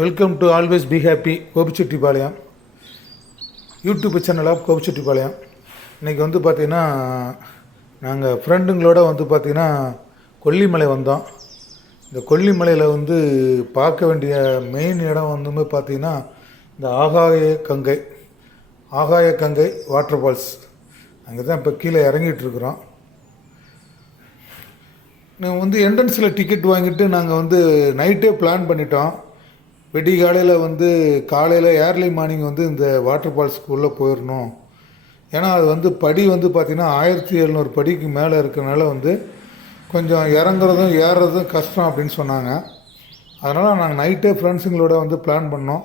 Welcome to always be happy Gobichettipalayam YouTube channel of Gobichettipalayam. இன்றைக்கி வந்து பார்த்திங்கன்னா நாங்கள் ஃப்ரெண்டுங்களோட வந்து பார்த்திங்கன்னா கொல்லிமலை வந்தோம். இந்த கொல்லிமலையில் வந்து பார்க்க வேண்டிய மெயின் இடம் வந்து பார்த்திங்கன்னா இந்த ஆகாய கங்கை வாட்டர் ஃபால்ஸ். அங்கே தான் இப்போ கீழே இறங்கிட்டுருக்குறோம். நாங்கள் வந்து என்ட்ரன்ஸில் டிக்கெட் வாங்கிட்டு நாங்கள் வந்து நைட்டே பிளான் பண்ணிட்டோம். காலையில் வந்து காலையில் ஏர்லி மார்னிங் வந்து இந்த வாட்டர் ஃபால்ஸுக்கு உள்ளே போயிடணும். ஏன்னா அது வந்து படி வந்து பார்த்திங்கன்னா 1700 படிக்கு மேலே இருக்கிறனால வந்து கொஞ்சம் இறங்குறதும் ஏறுறதும் கஷ்டம் அப்படின்னு சொன்னாங்க. அதனால் நாங்கள் நைட்டே ஃப்ரெண்ட்ஸுங்களோட வந்து பிளான் பண்ணோம்.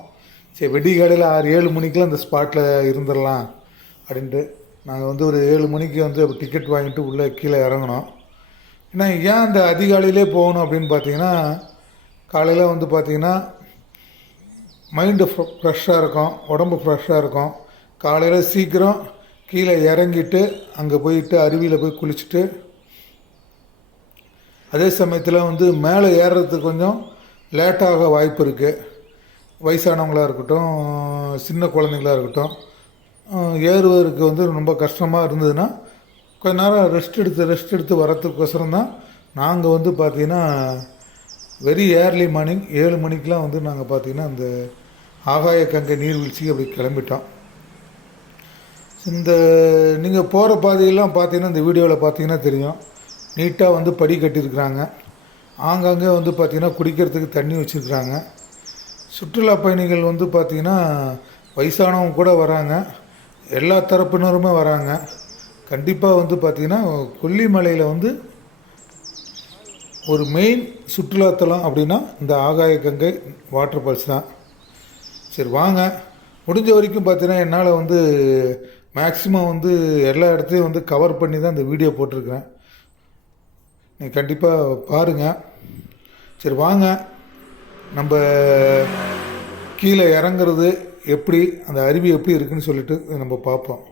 சரி காலையில் 6-7 மணிக்கெலாம் அந்த ஸ்பாட்டில் இருந்துடலாம் அப்படின்ட்டு நாங்கள் வந்து ஒரு 7 மணிக்கு வந்து டிக்கெட் வாங்கிட்டு உள்ளே கீழே இறங்கினோம். ஏன்னா ஏன் அந்த அதிகாலையிலே போகணும் அப்படின்னு பார்த்தீங்கன்னா காலையில் வந்து பார்த்திங்கன்னா மைண்டு ஃப்ரெஷ்ஷாக இருக்கும், உடம்பு ஃப்ரெஷ்ஷாக இருக்கும். காலையில் சீக்கிரம் கீழே இறங்கிட்டு அங்கே போயிட்டு அருவியில் போய் குளிச்சுட்டு அதே சமயத்தில் வந்து மேலே ஏறுறதுக்கு கொஞ்சம் லேட்டாக வாய்ப்பு இருக்குது. வயசானவங்களாக இருக்கட்டும், சின்ன குழந்தைங்களாக இருக்கட்டும், ஏறுவதற்கு வந்து ரொம்ப கஷ்டமாக இருந்ததுன்னா கொஞ்ச நேரம் ரெஸ்ட் எடுத்து வரத்துக்கோசரம் தான் நாங்கள் வந்து பார்த்திங்கன்னா வெரி ஏர்லி மார்னிங் 7 மணிக்கெலாம் வந்து நாங்கள் பார்த்திங்கன்னா இந்த ஆகாய கங்கை நீர்வீழ்ச்சி அப்படி கிளம்பிட்டோம். இந்த நீங்கள் போகிற பாதையெல்லாம் பார்த்தீங்கன்னா இந்த வீடியோவில் பார்த்தீங்கன்னா தெரியும், நீட்டாக வந்து படி கட்டியிருக்கிறாங்க. ஆங்காங்கே வந்து பார்த்திங்கன்னா குடிக்கிறதுக்கு தண்ணி வச்சுருக்குறாங்க. சுற்றுலா பயணிகள் வந்து பார்த்திங்கன்னா வயசானவங்க கூட வராங்க, எல்லா தரப்பினருமே வராங்க. கண்டிப்பாக வந்து பார்த்திங்கன்னா கொல்லிமலையில் வந்து ஒரு மெயின் சுற்றுலாத்தலம் அப்படின்னா இந்த ஆகாய கங்கை வாட்டர் ஃபால்ஸ் தான். சரி வாங்க, முடிஞ்ச வரைக்கும் பார்த்தீங்கன்னா என்னால் வந்து மேக்ஸிமம் வந்து எல்லா இடத்தையும் வந்து கவர் பண்ணி தான் இந்த வீடியோ போட்டிருக்கிறேன். நீங்கள் கண்டிப்பாக பாருங்கள். சரி வாங்க, நம்ம கீழே இறங்குறது எப்படி, அந்த அருவி எப்படி இருக்குதுன்னு சொல்லிட்டு நம்ம பார்ப்போம்.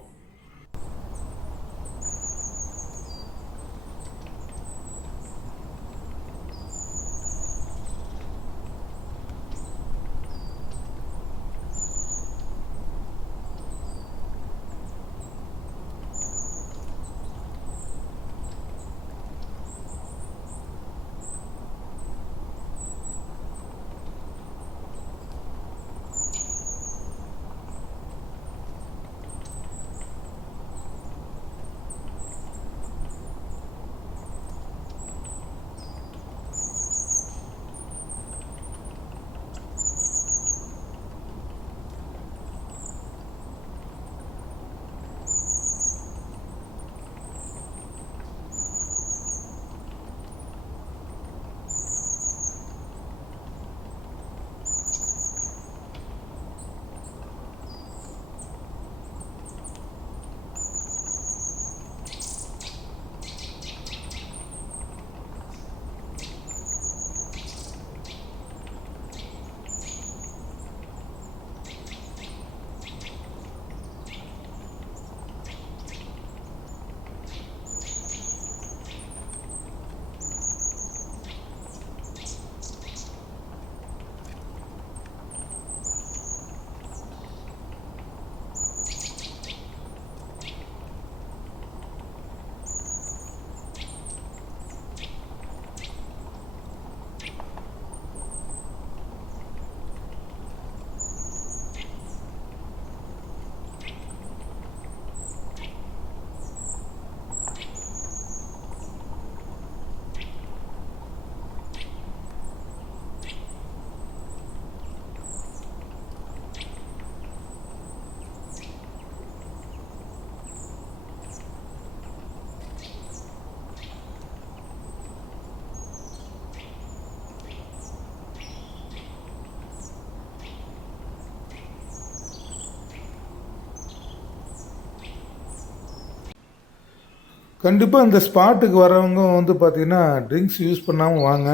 கண்டிப்பாக இந்த ஸ்பாட்டுக்கு வரவங்க வந்து பார்த்திங்கன்னா ட்ரிங்க்ஸ் யூஸ் பண்ணாமல் வாங்க.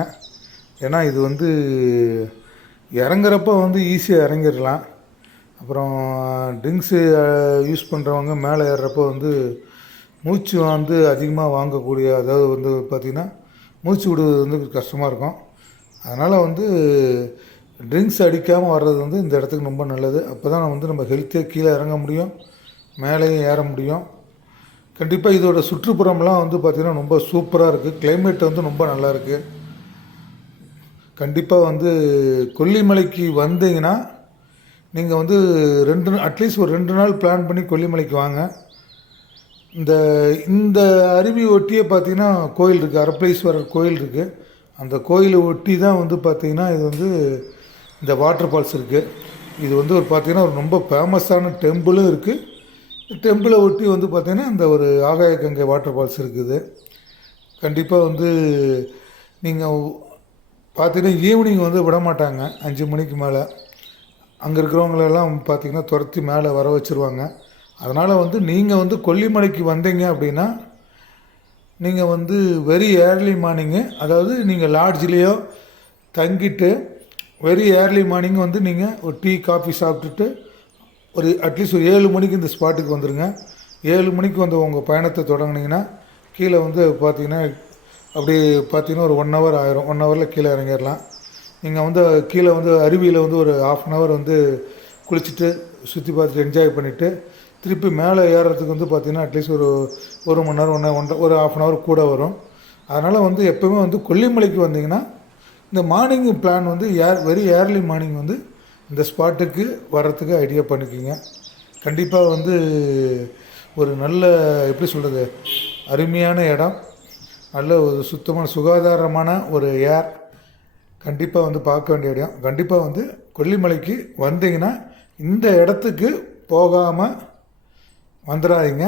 ஏன்னா இது வந்து இறங்குறப்ப வந்து ஈஸியாக இறங்கிடலாம். அப்புறம் ட்ரிங்க்ஸு யூஸ் பண்ணுறவங்க மேலே ஏறுறப்போ வந்து மூச்சு வந்து அதிகமாக வாங்கக்கூடிய, அதாவது வந்து பார்த்திங்கன்னா மூச்சு விடுவது வந்து கஷ்டமாக இருக்கும். அதனால் வந்து ட்ரிங்க்ஸ் அடிக்காமல் வர்றது வந்து இந்த இடத்துக்கு ரொம்ப நல்லது. அப்போ தான் வந்து நம்ம ஹெல்த்தியாக கீழே இறங்க முடியும், மேலேயும் ஏற முடியும். கண்டிப்பாக இதோட சுற்றுப்புறம்லாம் வந்து பார்த்திங்கன்னா ரொம்ப சூப்பராக இருக்குது. கிளைமேட் வந்து ரொம்ப நல்லா இருக்குது. கண்டிப்பாக வந்து கொல்லிமலைக்கு வந்தீங்கன்னா நீங்கள் வந்து அட்லீஸ்ட் ஒரு 2 நாள் பிளான் பண்ணி கொல்லிமலைக்கு வாங்க. இந்த இந்த அருவி ஒட்டியே பார்த்தீங்கன்னா கோயில் இருக்குது, அரப்பளீஸ்வரர் கோயில் இருக்குது. அந்த கோயிலை ஒட்டி தான் வந்து பார்த்திங்கன்னா இது வந்து இந்த வாட்டர் ஃபால்ஸ் இருக்குது. இது வந்து ஒரு பார்த்திங்கன்னா ஒரு ரொம்ப ஃபேமஸான டெம்பிளும் இருக்குது. டெம்பிளை ஒட்டி வந்து பார்த்திங்கன்னா இந்த ஒரு ஆகாய கங்கை வாட்டர் ஃபால்ஸ் இருக்குது. கண்டிப்பாக வந்து நீங்கள் பார்த்தீங்கன்னா ஈவினிங் வந்து விட மாட்டாங்க. 5 மணிக்கு மேலே அங்கே இருக்கிறவங்களெல்லாம் பார்த்திங்கன்னா துரத்தி மேலே வர வச்சுருவாங்க. அதனால் வந்து நீங்கள் வந்து கொல்லிமலைக்கு வந்தீங்க அப்படின்னா நீங்கள் வந்து வெரி ஏர்லி மார்னிங்கு, அதாவது நீங்கள் லாட்ஜ்லேயோ தங்கிட்டு வெரி ஏர்லி மார்னிங் வந்து நீங்கள் ஒரு டீ காஃபி சாப்பிட்டுட்டு ஒரு அட்லீஸ்ட் ஒரு 7 மணிக்கு இந்த ஸ்பாட்டுக்கு வந்துடுங்க. 7 மணிக்கு வந்து உங்கள் பயணத்தை தொடங்கினீங்கன்னா கீழே வந்து பார்த்திங்கன்னா அப்படி பார்த்திங்கன்னா ஒரு 1 ஹவர் ஆயிரும். 1 ஹவரில் கீழே இறங்கிடலாம். நீங்கள் வந்து கீழே வந்து அருவியில் வந்து ஒரு 1/2 ஹவர் வந்து குளிச்சுட்டு சுற்றி பார்த்துட்டு என்ஜாய் பண்ணிவிட்டு திருப்பி மேலே ஏறுறதுக்கு வந்து பார்த்திங்கன்னா அட்லீஸ்ட் ஒரு மணி நேரம் ஒரு 1/2 ஹவர் கூட வரும். அதனால் வந்து எப்போவுமே வந்து கொல்லிமலைக்கு வந்தீங்கன்னா இந்த மார்னிங் பிளான் வந்து வெரி ஏர்லி மார்னிங் வந்து இந்த ஸ்பாட்டுக்கு வர்றதுக்கு ஐடியா பண்ணிக்கோங்க. கண்டிப்பாக வந்து ஒரு நல்ல எப்படி சொல்கிறது, அருமையான இடம், நல்ல ஒரு சுத்தமான சுகாதாரமான ஒரு ஏர், கண்டிப்பாக வந்து பார்க்க வேண்டிய இடம். கண்டிப்பாக வந்து கொல்லிமலைக்கு வந்தீங்கன்னா இந்த இடத்துக்கு போகாமல் வந்துடாதீங்க.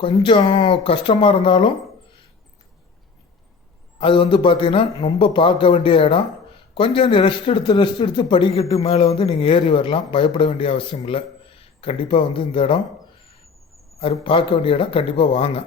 கொஞ்சம் கஷ்டமாக இருந்தாலும் அது வந்து பார்த்திங்கன்னா ரொம்ப பார்க்க வேண்டிய இடம். கொஞ்சம் ரெஸ்ட் எடுத்து படிக்கட்டு மேலே வந்து நீங்கள் ஏறி வரலாம், பயப்பட வேண்டிய அவசியம் இல்லை. கண்டிப்பாக வந்து இந்த இடம் பார்க்க வேண்டிய இடம், கண்டிப்பாக வாங்க.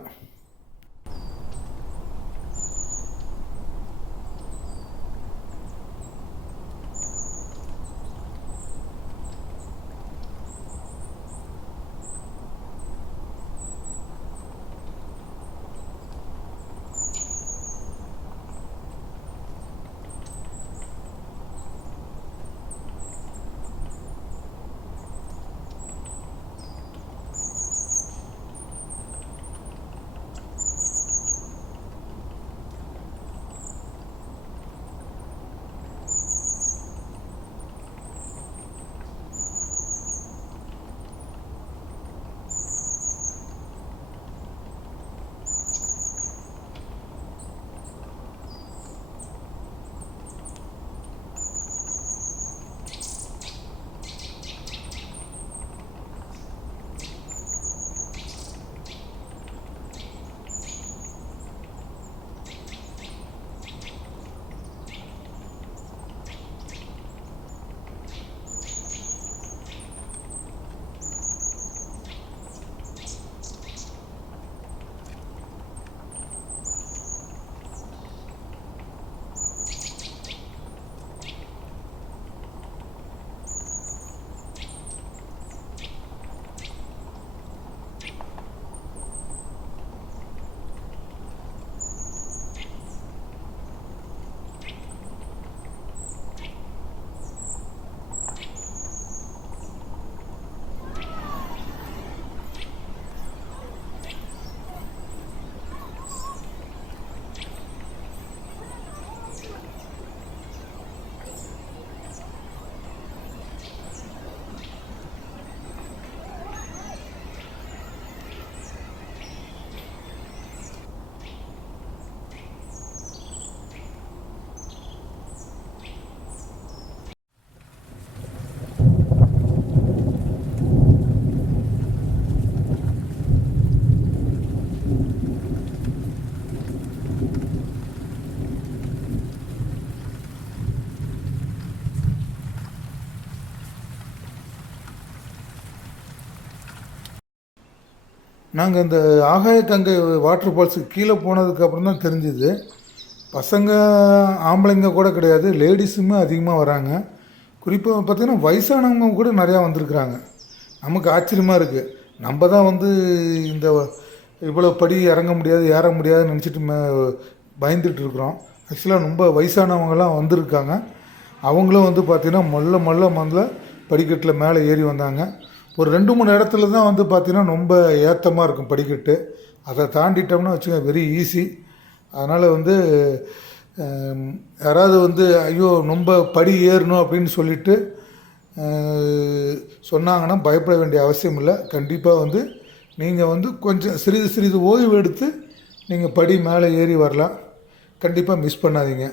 நாங்கள் இந்த ஆகாய கங்கை வாட்டர் ஃபால்ஸுக்கு கீழே போனதுக்கப்புறம் தான் தெரிஞ்சுது, பசங்க ஆம்பளைங்க கூட கிடையாது, லேடிஸுமே அதிகமாக வராங்க. குறிப்பாக பார்த்திங்கன்னா வயசானவங்க கூட நிறையா வந்திருக்குறாங்க. நமக்கு ஆச்சரியமாக இருக்குது. நம்ம தான் வந்து இந்த இவ்வளோ படி இறங்க முடியாது ஏற முடியாதுன்னு நினச்சிட்டு பயந்துட்டு இருக்கிறோம். ஆக்சுவலாக ரொம்ப வயசானவங்கலாம் வந்திருக்காங்க. அவங்களும் வந்து பார்த்திங்கன்னா முதல்ல படிக்கட்டில் மேலே ஏறி வந்தாங்க. ஒரு 2-3 இடத்துல தான் வந்து பார்த்திங்கன்னா ரொம்ப ஏற்றமாக இருக்கும் படிக்கட்டு. அதை தாண்டிட்டோம்னா வச்சுங்க வெரி ஈஸி. அதனால் வந்து யாராவது வந்து ஐயோ ரொம்ப படி ஏறணும் அப்படின்னு சொல்லிட்டு சொன்னாங்கன்னா பயப்பட வேண்டிய அவசியம் இல்லை. கண்டிப்பாக வந்து நீங்கள் வந்து கொஞ்சம் சிறிது ஓய்வு எடுத்து நீங்கள் படி மேலே ஏறி வரலாம். கண்டிப்பாக மிஸ் பண்ணாதீங்க.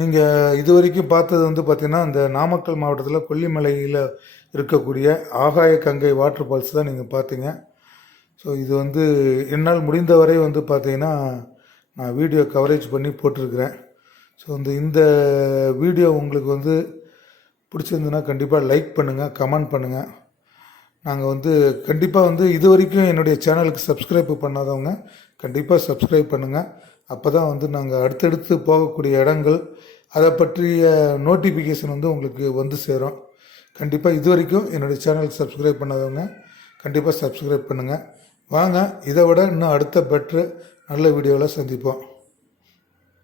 நீங்கள் இது வரைக்கும் பார்த்தது வந்து பார்த்திங்கன்னா இந்த நாமக்கல் மாவட்டத்தில் கொல்லிமலையில் இருக்கக்கூடிய ஆகாய கங்கை வாட்டர் ஃபால்ஸ் தான் நீங்கள் பார்த்தீங்க. ஸோ இது வந்து என்னால் முடிந்தவரை வந்து பார்த்தீங்கன்னா நான் வீடியோ கவரேஜ் பண்ணி போட்டிருக்கிறேன். ஸோ இந்த வீடியோ உங்களுக்கு வந்து பிடிச்சிருந்துன்னா கண்டிப்பாக லைக் பண்ணுங்கள், கமெண்ட் பண்ணுங்கள். நாங்கள் வந்து கண்டிப்பாக வந்து இது வரைக்கும் என்னுடைய சேனலுக்கு சப்ஸ்கிரைப் பண்ணாதவங்க கண்டிப்பாக சப்ஸ்கிரைப் பண்ணுங்கள். அப்போ தான் வந்து நாங்கள் அடுத்தடுத்து போகக்கூடிய இடங்கள் அதை பற்றிய நோட்டிஃபிகேஷன் வந்து உங்களுக்கு வந்து சேரும். கண்டிப்பாக இது வரைக்கும் என்னுடைய சேனலுக்கு சப்ஸ்கிரைப் பண்ணாதவங்க கண்டிப்பாக சப்ஸ்கிரைப் பண்ணுங்கள். வாங்க இதை விட இன்னும் அடுத்த பெட்ரு நல்ல வீடியோவில் சந்திப்போம்.